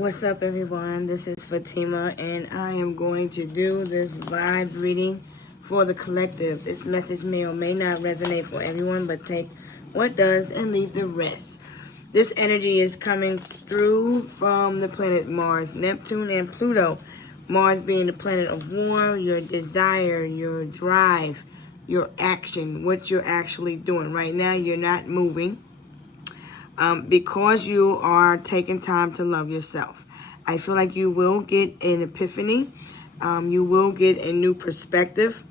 What's up, everyone? This is Fatima, and I am going to do this vibe reading for the collective. This message may or may not resonate for everyone, but take what does and leave the rest. This energy is coming through from the planet Mars, Neptune, and Pluto. Mars being the planet of war, your desire, your drive, your action, what you're actually doing. Right now, you're not moving. Because you are taking time to love yourself. I feel like you will get an epiphany. You will get a new perspective.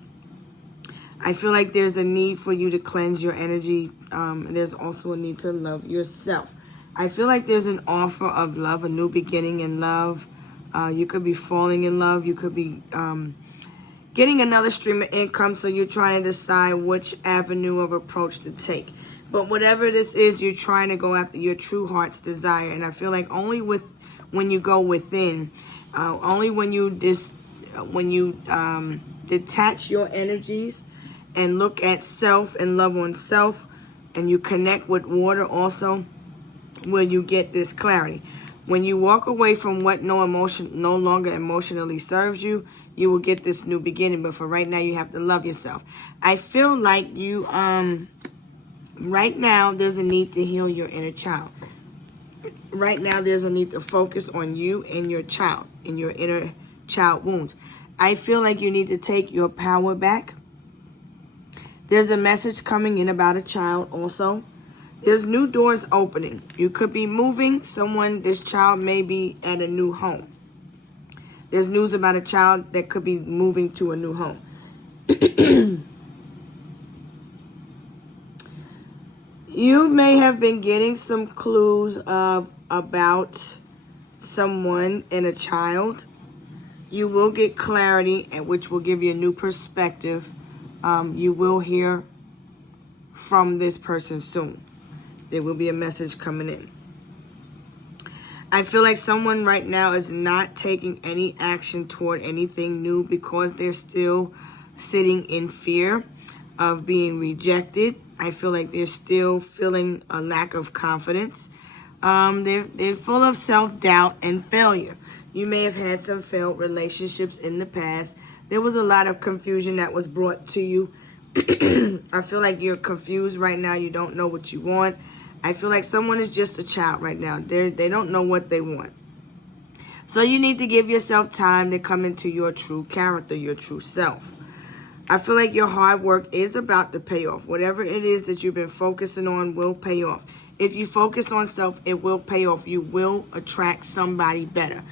I feel like there's a need for you to cleanse your energy. There's also a need to love yourself. I feel like there's an offer of love, a new beginning in love. You could be falling in love. You could be getting another stream of income, so you're trying to decide which avenue of approach to take. But whatever this is, you're trying to go after your true heart's desire. And I feel like only when you go within, only when you detach your energies and look at self and love on self, and you connect with water also, will you get this clarity. When you walk away from what no longer emotionally serves you, you will get this new beginning. But for right now, you have to love yourself. I feel like you right now, there's a need to heal your inner child. Right now, there's a need to focus on you and your child, and your inner child wounds. I feel like you need to take your power back. There's a message coming in about a child also. There's new doors opening. You could be moving. This child may be at a new home. There's news about a child that could be moving to a new home. You may have been getting some clues about someone and a child. You will get clarity, which will give you a new perspective. You will hear from this person soon. There will be a message coming in. I feel like someone right now is not taking any action toward anything new because they're still sitting in fear of being rejected. I feel like they're still feeling a lack of confidence. They're full of self-doubt and failure. You may have had some failed relationships in the past. There was a lot of confusion that was brought to you. I feel like you're confused right now. You don't know what you want. I feel like someone is just a child right now. They don't know what they want. So you need to give yourself time to come into your true character, your true self. I feel like your hard work is about to pay off. Whatever it is that you've been focusing on will pay off. If you focus on self, it will pay off. You will attract somebody better.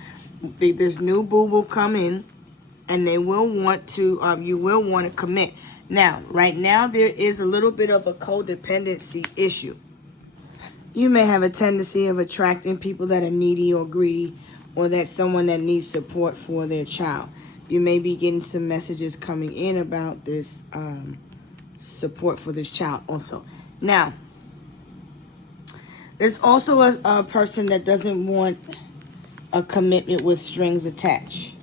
This new boo will come in, and they will want to, you will want to commit. Now, right now, there is a little bit of a codependency issue. You may have a tendency of attracting people that are needy or greedy, or that someone that needs support for their child. You may be getting some messages coming in about this support for this child also. Now, there's also a person that doesn't want a commitment with strings attached.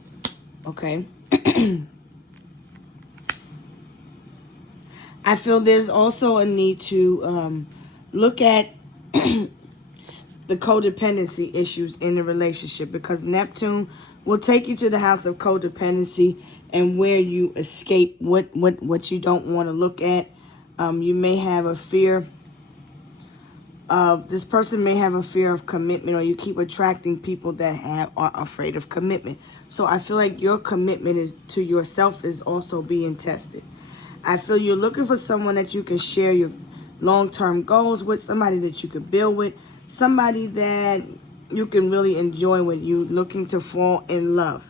Okay? I feel there's also a need to look at the codependency issues in the relationship, because Neptune will take you to the house of codependency and where you escape what you don't want to look at. You may have a fear of, this person may have a fear of commitment, or you keep attracting people that are afraid of commitment. So I feel like your commitment to yourself is also being tested. I feel you're looking for someone that you can share your long-term goals with, somebody that you could build with, somebody that you can really enjoy with, you looking to fall in love.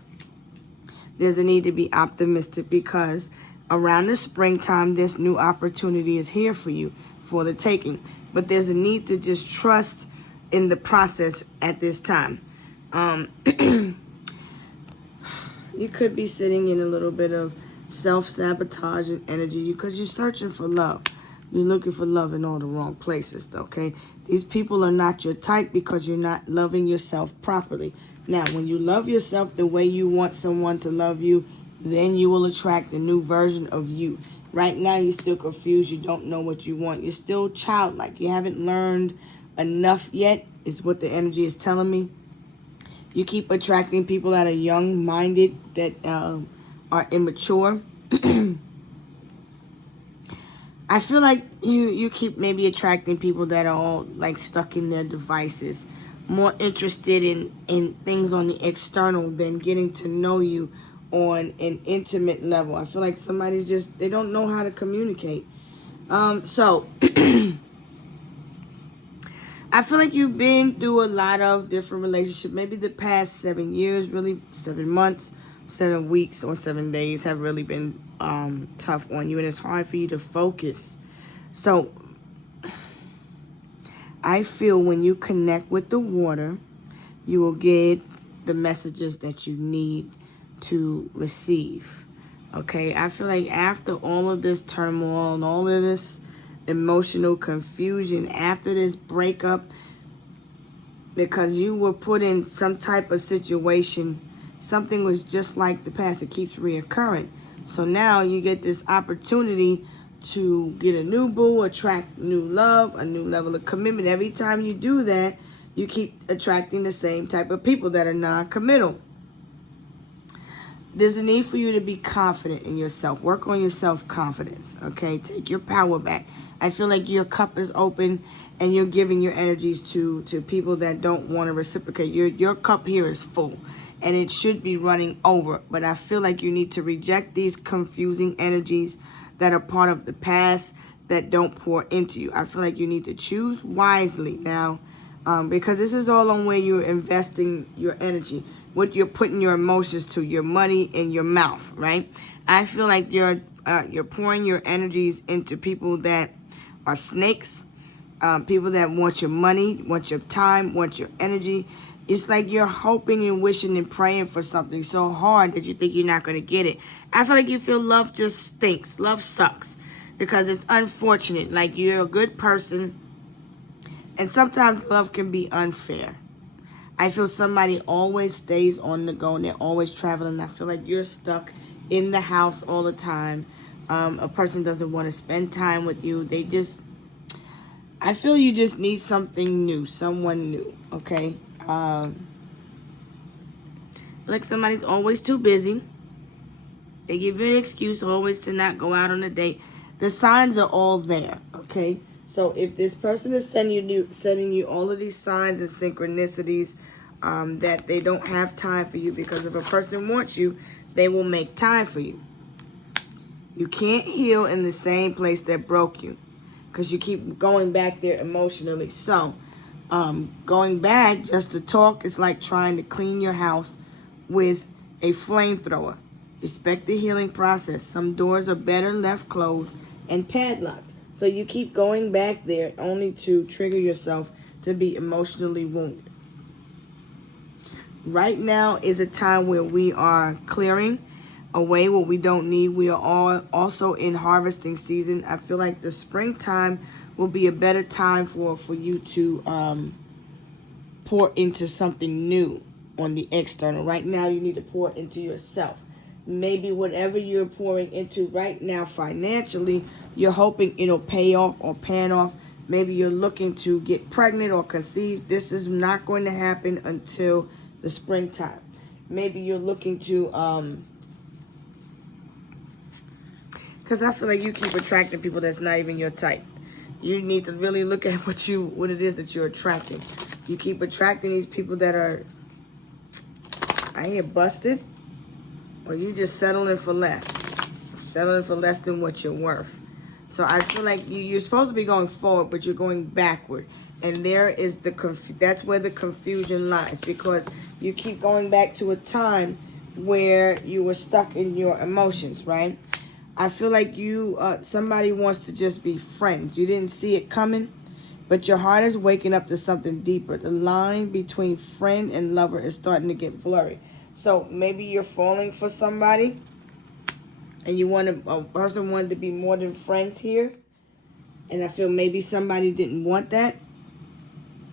There's a need to be optimistic because around the springtime, this new opportunity is here for you for the taking. But there's a need to just trust in the process at this time. You could be sitting in a little bit of self-sabotage and energy because you're searching for love. You're looking for love in all the wrong places, okay? These people are not your type because you're not loving yourself properly. Now, when you love yourself the way you want someone to love you, then you will attract a new version of you. Right now, you're still confused. You don't know what you want. You're still childlike. You haven't learned enough yet, is what the energy is telling me. You keep attracting people that are young-minded, that are immature. I feel like you keep maybe attracting people that are all like stuck in their devices, more interested in things on the external than getting to know you on an intimate level. I feel like somebody's just, they don't know how to communicate. So I feel like you've been through a lot of different relationships. Maybe the past 7 years, really 7 months, 7 weeks, or 7 days have really been tough on you, and it's hard for you to focus. So I feel when you connect with the water, you will get the messages that you need to receive. Okay, I feel like after all of this turmoil and all of this emotional confusion, after this breakup, because you were put in some type of situation, something was just like the past. It keeps reoccurring. So now you get this opportunity to get a new boo, attract new love, a new level of commitment. Every time you do that, you keep attracting the same type of people that are non-committal. There's a need for you to be confident in yourself. Work on your self-confidence, okay? Take your power back. I feel like your cup is open and you're giving your energies to people that don't want to reciprocate. Your cup here is full and it should be running over. But I feel like you need to reject these confusing energies that are part of the past that don't pour into you. I feel like you need to choose wisely now, because this is all on where you're investing your energy, what you're putting your emotions to, your money and your mouth, right? I feel like you're pouring your energies into people that are snakes, people that want your money, want your time, want your energy. It's like you're hoping and wishing and praying for something so hard that you think you're not going to get it. I feel like you feel love just stinks. Love sucks because it's unfortunate. Like, you're a good person, and sometimes love can be unfair. I feel somebody always stays on the go and they're always traveling. I feel like you're stuck in the house all the time. A person doesn't want to spend time with you. I feel you just need something new, someone new, okay? Like somebody's always too busy. They give you an excuse always to not go out on a date. The signs are all there, okay? So if this person is sending you all of these signs and synchronicities, that they don't have time for you, because if a person wants you, they will make time for you. You can't heal in the same place that broke you because you keep going back there emotionally. So going back just to talk is like trying to clean your house with a flamethrower. Respect the healing process. Some doors are better left closed and padlocked. So you keep going back there only to trigger yourself to be emotionally wounded. Right now is a time where we are clearing away what we don't need. We are all also in harvesting season. I feel like the springtime will be a better time for you to pour into something new on the external. Right now you need to pour into yourself. Maybe whatever you're pouring into right now financially, you're hoping it'll pay off or pan off. Maybe you're looking to get pregnant or conceive. This is not going to happen until the springtime. Maybe you're looking to, because I feel like you keep attracting people that's not even your type. You need to really look at what it is that you're attracting. You keep attracting these people that are, I hear, busted, or you just settling for less. Settling for less than what you're worth. So I feel like you're supposed to be going forward, but you're going backward. And there is that's where the confusion lies, because you keep going back to a time where you were stuck in your emotions, right? I feel like somebody wants to just be friends. You didn't see it coming, but your heart is waking up to something deeper. The line between friend and lover is starting to get blurry. So maybe you're falling for somebody and a person wanted to be more than friends here. And I feel maybe somebody didn't want that.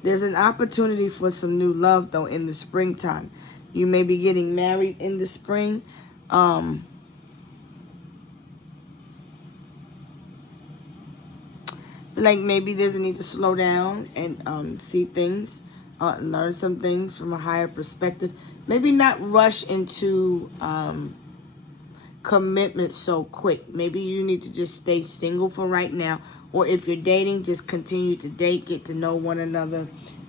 There's an opportunity for some new love, though, in the springtime. You may be getting married in the spring. But like maybe there's a need to slow down and see things learn some things from a higher perspective. Maybe not rush into commitment so quick. Maybe you need to just stay single for right now. Or if you're dating, just continue to date, get to know one another,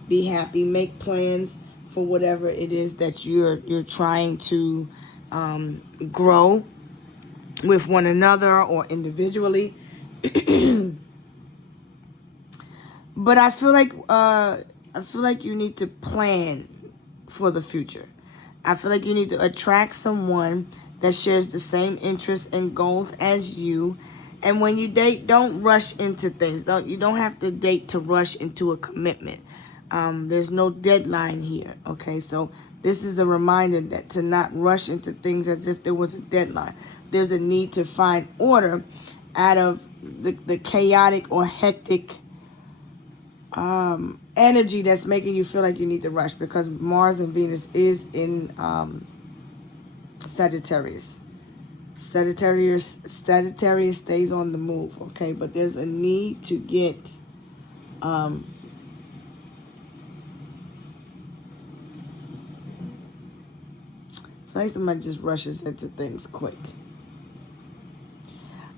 be happy, make plans for whatever it is that you're trying to grow with one another or individually. But I feel like you need to plan for the future. I feel like you need to attract someone that shares the same interests and goals as you. And when you date, don't rush into things. You don't have to date to rush into a commitment. There's no deadline here, okay? So this is a reminder that to not rush into things as if there was a deadline. There's a need to find order out of the chaotic or hectic energy that's making you feel like you need to rush, because Mars and Venus is in Sagittarius. Sagittarius stays on the move, okay? But there's a need to get like somebody just rushes into things quick.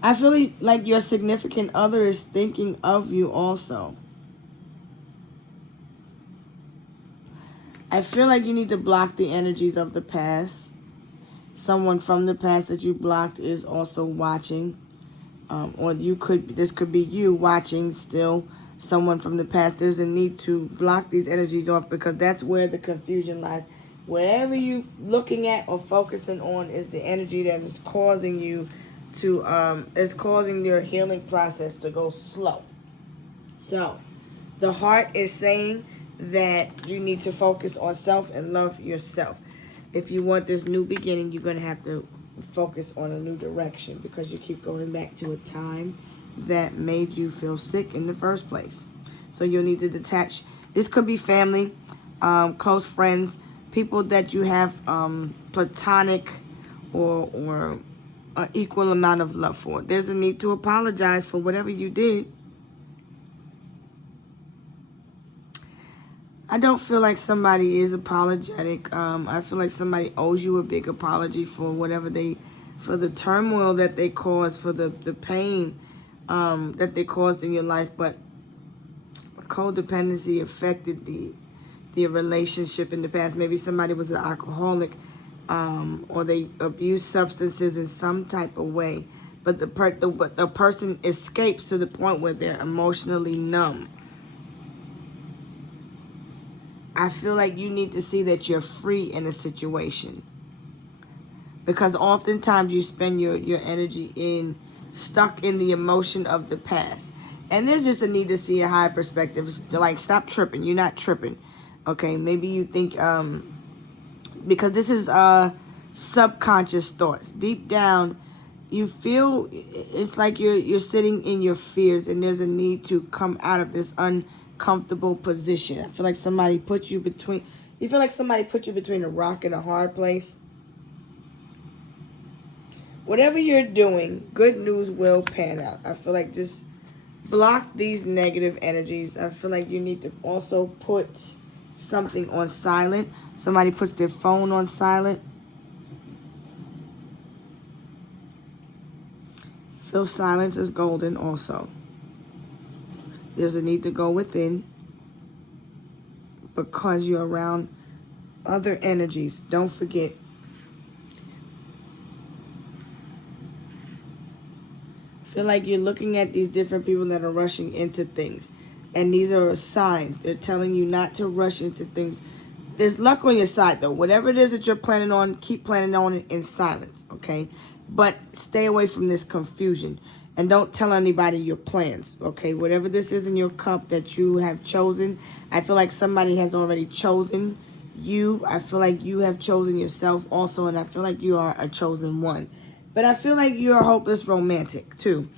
I feel like your significant other is thinking of you also. I feel like you need to block the energies of the past. Someone from the past that you blocked is also watching. Or this could be you watching still someone from the past. There's a need to block these energies off, because that's where the confusion lies. Wherever you're looking at or focusing on is the energy that is causing you to, is causing your healing process to go slow. So, the heart is saying that you need to focus on self and love yourself. If you want this new beginning, you're going to have to focus on a new direction, because you keep going back to a time that made you feel sick in the first place. So you'll need to detach. This could be family, close friends, people that you have platonic or an equal amount of love for. There's a need to apologize for whatever you did. I don't feel like somebody is apologetic. I feel like somebody owes you a big apology for for the turmoil that they caused, for the pain that they caused in your life. But codependency affected the relationship in the past. Maybe somebody was an alcoholic, or they abused substances in some type of way. But the person escapes to the point where they're emotionally numb. I feel like you need to see that you're free in a situation, because oftentimes you spend your energy stuck in the emotion of the past. And there's just a need to see a higher perspective. Like, stop tripping. You're not tripping. Okay, maybe you think, because this is subconscious thoughts. Deep down, you feel it's like you're sitting in your fears, and there's a need to come out of this uncomfortable position. I feel like somebody put you between. You feel like somebody put you between a rock and a hard place. Whatever you're doing, good news will pan out. I feel like just block these negative energies. I feel like you need to also put something on silent. Somebody puts their phone on silent. Feel silence is golden also. There's a need to go within, because you're around other energies. Don't forget. Feel like you're looking at these different people that are rushing into things. And these are signs. They're telling you not to rush into things. There's luck on your side, though. Whatever it is that you're planning on, keep planning on it in silence, okay? But stay away from this confusion. And don't tell anybody your plans, okay? Whatever this is in your cup that you have chosen, I feel like somebody has already chosen you. I feel like you have chosen yourself also, and I feel like you are a chosen one. But I feel like you're a hopeless romantic, too.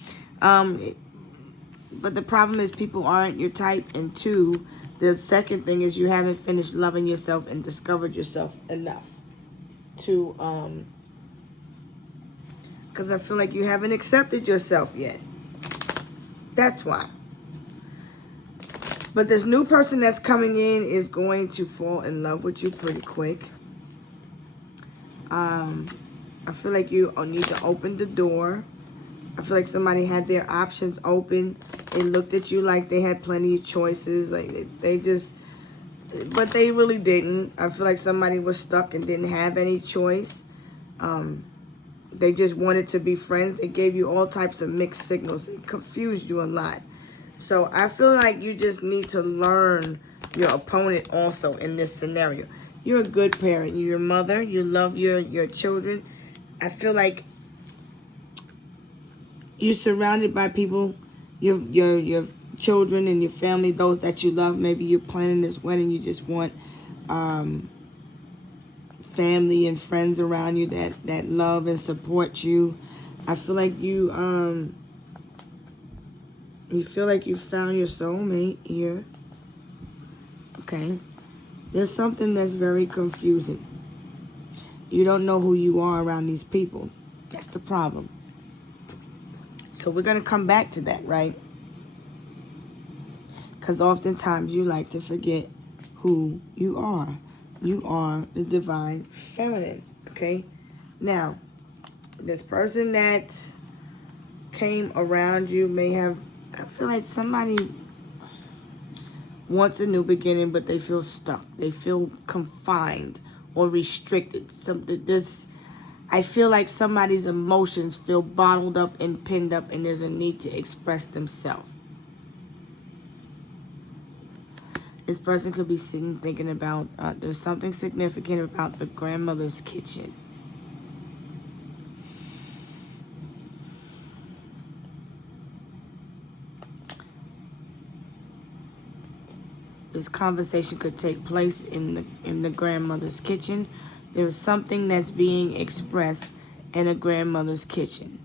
But the problem is people aren't your type. And two, the second thing is you haven't finished loving yourself and discovered yourself enough to, because I feel like you haven't accepted yourself yet. That's why. But this new person that's coming in is going to fall in love with you pretty quick. I feel like you need to open the door. I feel like somebody had their options open. They looked at you like they had plenty of choices. Like they just, but they really didn't. I feel like somebody was stuck and didn't have any choice. They just wanted to be friends. They gave you all types of mixed signals. It confused you a lot. So I feel like you just need to learn your opponent also in this scenario. You're a good parent. You're a mother. You love your children. I feel like you're surrounded by people, your children and your family, those that you love. Maybe you're planning this wedding. You just want family and friends around you that love and support you. I feel like you feel like you found your soulmate here. Okay. There's something that's very confusing. You don't know who you are around these people. That's the problem. So we're going to come back to that, right? Because oftentimes you like to forget who you are. You are the divine feminine, okay? Now, this person that came around you may have, I feel like somebody wants a new beginning, but they feel stuck. They feel confined or restricted. I feel like somebody's emotions feel bottled up and pinned up, and there's a need to express themselves. This person could be sitting thinking about, there's something significant about the grandmother's kitchen. This conversation could take place in the grandmother's kitchen. There's something that's being expressed in a grandmother's kitchen.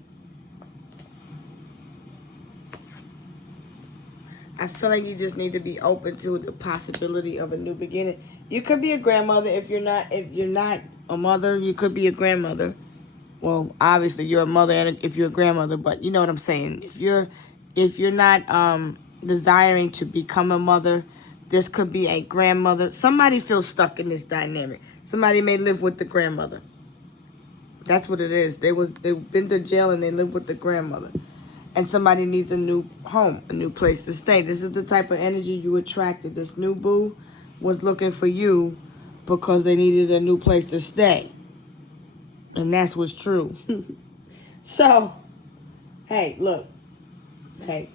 I feel like you just need to be open to the possibility of a new beginning. You could be a grandmother if you're not a mother. You could be a grandmother. Well, obviously you're a mother and if you're a grandmother, but you know what I'm saying. If you're not desiring to become a mother, this could be a grandmother. Somebody feels stuck in this dynamic. Somebody may live with the grandmother. That's what it is. They've been to jail and they live with the grandmother. And somebody needs a new home, a new place to stay. This is the type of energy you attracted. This new boo was looking for you because they needed a new place to stay. And that's what's true. So, hey, look. Hey,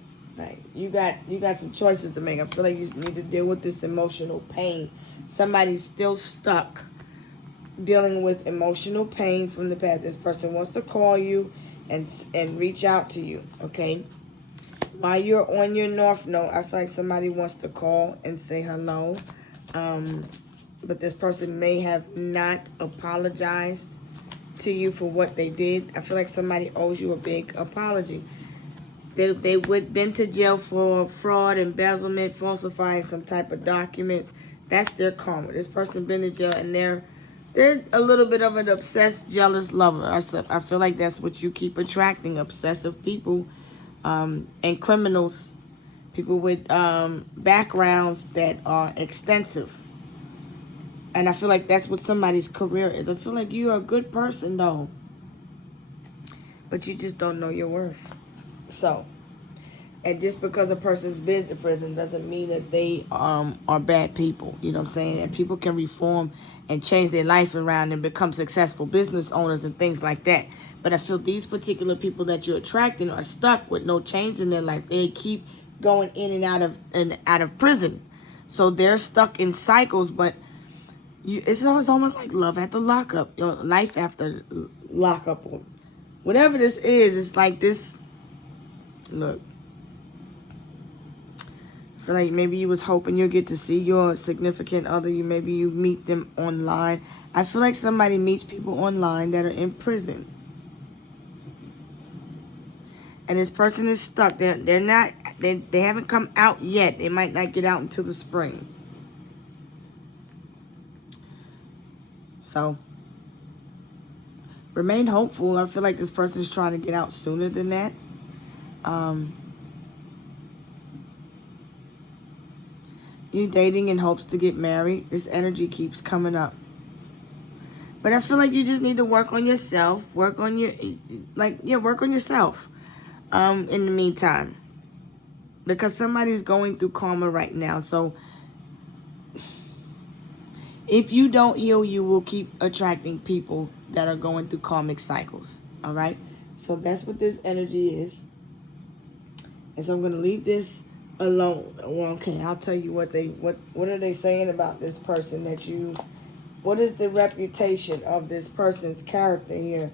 you got some choices to make. I feel like you need to deal with this emotional pain. Somebody's still stuck dealing with emotional pain from the past. This person wants to call you and reach out to you, okay? While you're on your north node, I feel like somebody wants to call and say hello. But this person may have not apologized to you for what they did. I feel like somebody owes you a big apology. They would been to jail for fraud, embezzlement, falsifying some type of documents. That's their karma. This person been to jail and they're a little bit of an obsessed, jealous lover. I feel like that's what you keep attracting, obsessive people and criminals, people with backgrounds that are extensive. And I feel like that's what somebody's career is. I feel like you're a good person, though, but you just don't know your worth. So, and just because a person's been to prison doesn't mean that they are bad people. You know what I'm saying? And people can reform and change their life around and become successful business owners and things like that. But I feel these particular people that you're attracting are stuck with no change in their life. They keep going in and out of prison. So they're stuck in cycles, but it's almost like love after lockup, life after lockup, or whatever this is. It's like this. Look, I feel like maybe you was hoping you'll get to see your significant other. Maybe you meet them online. I feel like somebody meets people online that are in prison, and this person is stuck. They haven't come out yet. They might not get out until the spring. So, remain hopeful. I feel like this person is trying to get out sooner than that. You're dating in hopes to get married. This energy keeps coming up. But I feel like you just need to work on yourself. Work on yourself. In the meantime. Because somebody's going through karma right now. So if you don't heal, you will keep attracting people that are going through karmic cycles. All right? So that's what this energy is. And so I'm going to leave this alone. Well, okay, I'll tell you what are they saying about this person that you... What is the reputation of this person's character here?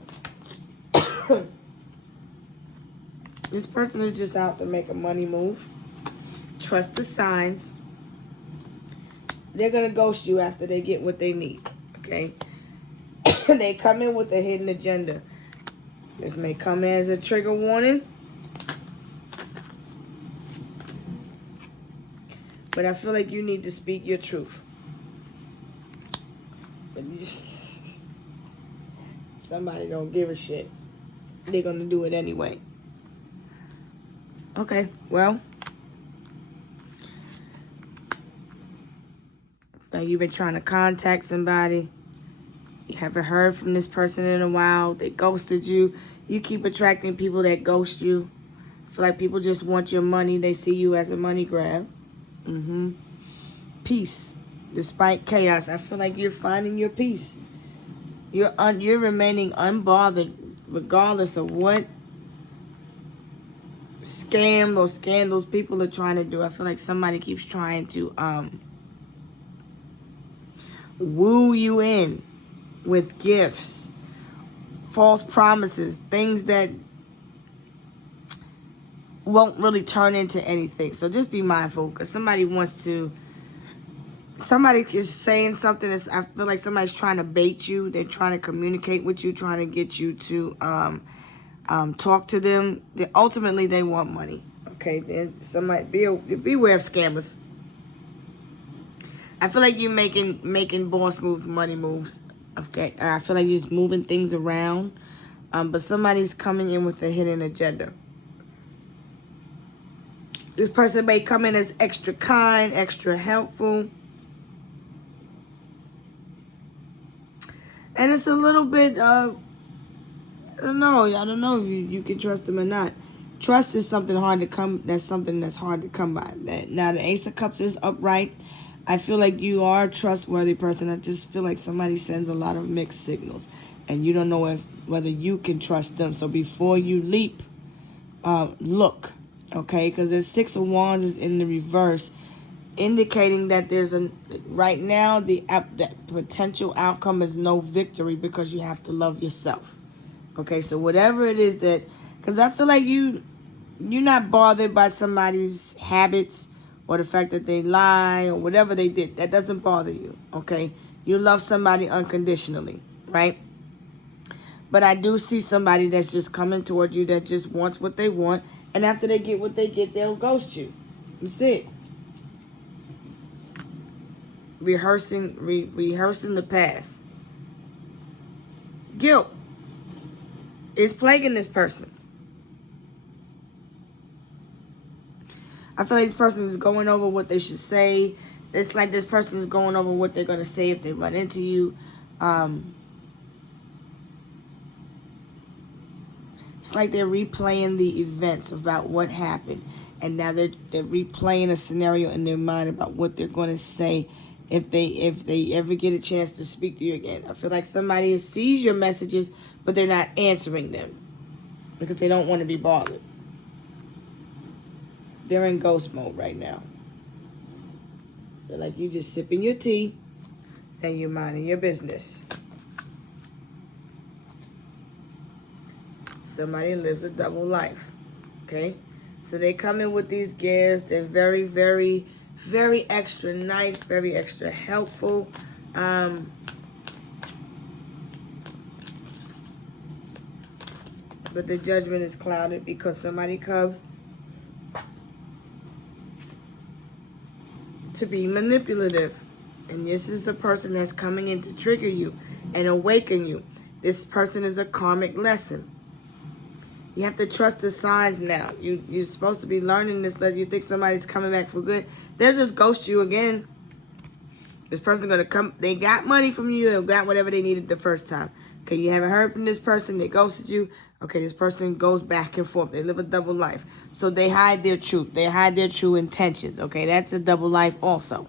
This person is just out to make a money move. Trust the signs. They're going to ghost you after they get what they need. Okay? They come in with a hidden agenda. This may come as a trigger warning. But I feel like you need to speak your truth. But somebody don't give a shit. They're going to do it anyway. Okay, well. You've been trying to contact somebody. You haven't heard from this person in a while. They ghosted you. You keep attracting people that ghost you. I feel like people just want your money. They see you as a money grab. Peace. Despite chaos, I feel like you're finding your peace. You're remaining unbothered regardless of what scam or scandals people are trying to do. I feel like somebody keeps trying to woo you in with gifts, false promises, things that won't really turn into anything. So just be mindful, because somebody is saying something that's, I feel like somebody's trying to bait you. They're trying to communicate with you, trying to get you to talk to them. Ultimately, they want money. Okay, then somebody beware of scammers. I feel like you're making boss moves, money moves. Okay, I feel like you're just moving things around. But somebody's coming in with a hidden agenda. This person may come in as extra kind, extra helpful. And it's a little bit, I don't know if you can trust them or not. Trust is something hard to come, that's hard to come by. Now the Ace of Cups is upright. I feel like you are a trustworthy person. I just feel like somebody sends a lot of mixed signals. And you don't know whether you can trust them. So before you leap, look. Okay, because the Six of Wands is in the reverse, indicating that right now the potential outcome is no victory, because you have to love yourself. Okay, so whatever it is because I feel like you're not bothered by somebody's habits or the fact that they lie or whatever they did. That doesn't bother you. Okay, you love somebody unconditionally, right? But I do see somebody that's just coming toward you that just wants what they want. And after they get what they get, they'll ghost you. That's it. Rehearsing the past. Guilt is plaguing this person. I feel like this person is going over what they should say. It's like this person is going over what they're going to say if they run into you. It's like they're replaying the events about what happened. And now they're replaying a scenario in their mind about what they're going to say if they ever get a chance to speak to you again. I feel like somebody sees your messages, but they're not answering them because they don't want to be bothered. They're in ghost mode right now. They're like you just sipping your tea and you're minding your business. Somebody lives a double life, okay? So they come in with these gifts. They're very, very, very extra nice, very extra helpful. But the judgment is clouded because somebody comes to be manipulative. And this is a person that's coming in to trigger you and awaken you. This person is a karmic lesson. You have to trust the signs now. You're supposed to be learning this. That you think somebody's coming back for good. They'll just ghost you again. This person's going to come. They got money from you and got whatever they needed the first time. Okay, you haven't heard from this person. They ghosted you. Okay, this person goes back and forth. They live a double life. So they hide their truth. They hide their true intentions. Okay, that's a double life also.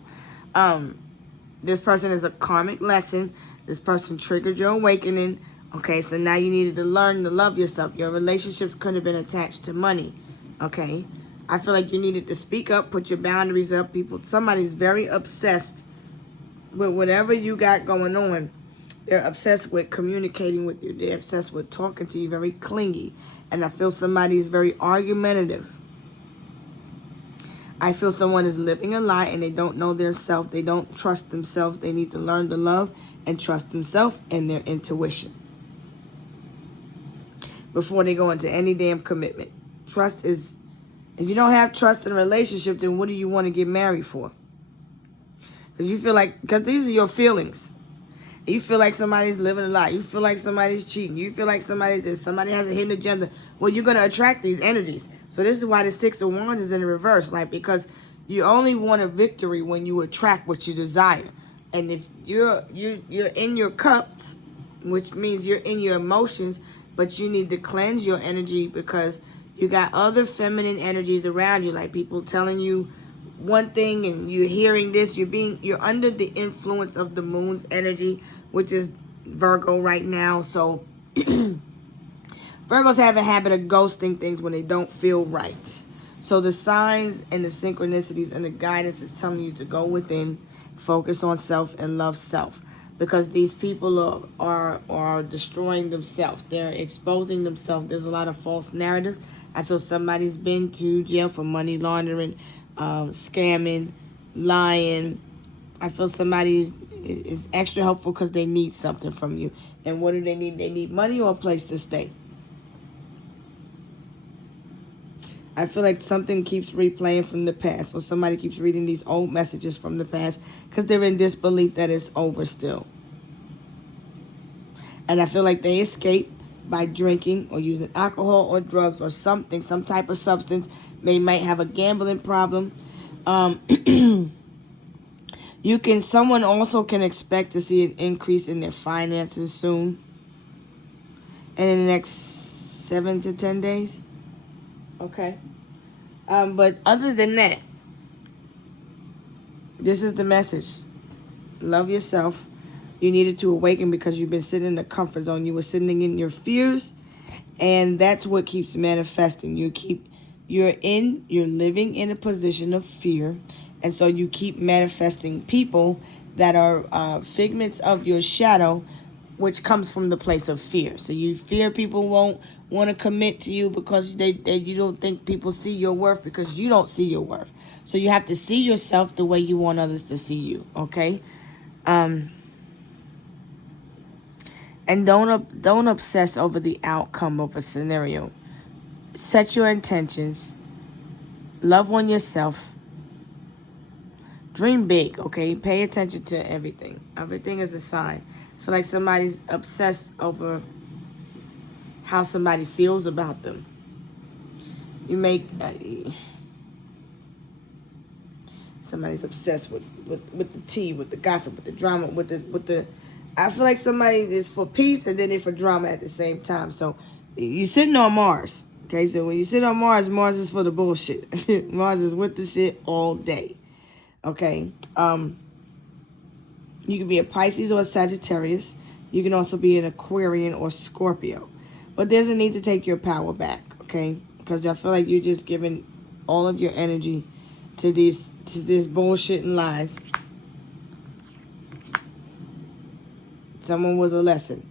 This person is a karmic lesson. This person triggered your awakening. Okay, so now you needed to learn to love yourself. Your relationships could have been attached to money. Okay, I feel like you needed to speak up, put your boundaries up. Somebody's very obsessed with whatever you got going on. They're obsessed with communicating with you. They're obsessed with talking to you, very clingy. And I feel somebody is very argumentative. I feel someone is living a lie and they don't know their self. They don't trust themselves. They need to learn to love and trust themselves and their intuition before they go into any damn commitment. Trust is, if you don't have trust in a relationship, then what do you want to get married for? Because you feel like, because these are your feelings. You feel like somebody's living a lie. You feel like somebody's cheating. You feel like somebody has a hidden agenda. Well, you're going to attract these energies. So this is why the Six of Wands is in the reverse. Like, because you only want a victory when you attract what you desire. And if you're in your cups, which means you're in your emotions, but you need to cleanse your energy because you got other feminine energies around you, like people telling you one thing and you're hearing this. You're under the influence of the moon's energy, which is Virgo right now. So Virgos have a habit of ghosting things when they don't feel right. So the signs and the synchronicities and the guidance is telling you to go within, focus on self and love self. Because these people are destroying themselves. They're exposing themselves. There's a lot of false narratives. I feel somebody's been to jail for money laundering, scamming, lying. I feel somebody is extra helpful because they need something from you. And what do they need? They need money or a place to stay. I feel like something keeps replaying from the past, or somebody keeps reading these old messages from the past because they're in disbelief that it's over still. And I feel like they escape by drinking or using alcohol or drugs or something, some type of substance. They might have a gambling problem. Someone also can expect to see an increase in their finances soon. And in the next 7 to 10 days. Okay. But other than that, this is the message. Love yourself. You needed to awaken because you've been sitting in the comfort zone. You were sitting in your fears, and that's what keeps manifesting. You're living in a position of fear, and so you keep manifesting people that are figments of your shadow, which comes from the place of fear. So you fear people won't want to commit to you because you don't think people see your worth because you don't see your worth. So you have to see yourself the way you want others to see you, okay? And don't obsess over the outcome of a scenario. Set your intentions. Love on yourself. Dream big, okay? Pay attention to everything. Everything is a sign. I feel like somebody's obsessed over how somebody feels about them. You make somebody's obsessed with the tea, with the gossip, with the drama, with the. I feel like somebody is for peace and then they're for drama at the same time. So you're sitting on Mars, okay? So when you sit on Mars, Mars is for the bullshit. Mars is with the shit all day, okay? You can be a Pisces or a Sagittarius. You can also be an Aquarian or Scorpio. But there's a need to take your power back, okay? Because I feel like you're just giving all of your energy to this bullshit and lies. Someone was a lesson.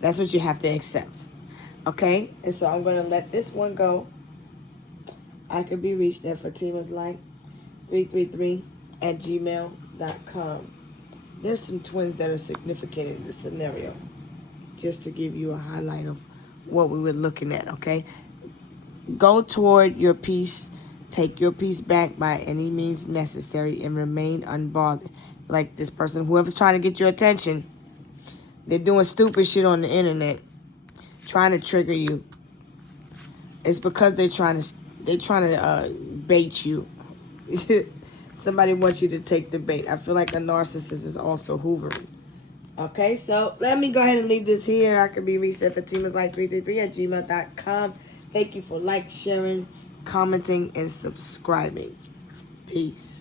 That's what you have to accept, okay? And so I'm going to let this one go. I could be reached at fatimaslight333@gmail.com. There's some twins that are significant in this scenario, just to give you a highlight of what we were looking at, okay? Go toward your peace. Take your peace back by any means necessary and remain unbothered. Like this person, whoever's trying to get your attention, they're doing stupid shit on the internet, trying to trigger you. It's because they're trying to bait you. Somebody wants you to take the bait. I feel like a narcissist is also hoovering. Okay, so let me go ahead and leave this here. I can be reached at fatimaslight333@gmail.com. Thank you for sharing, commenting, and subscribing. Peace.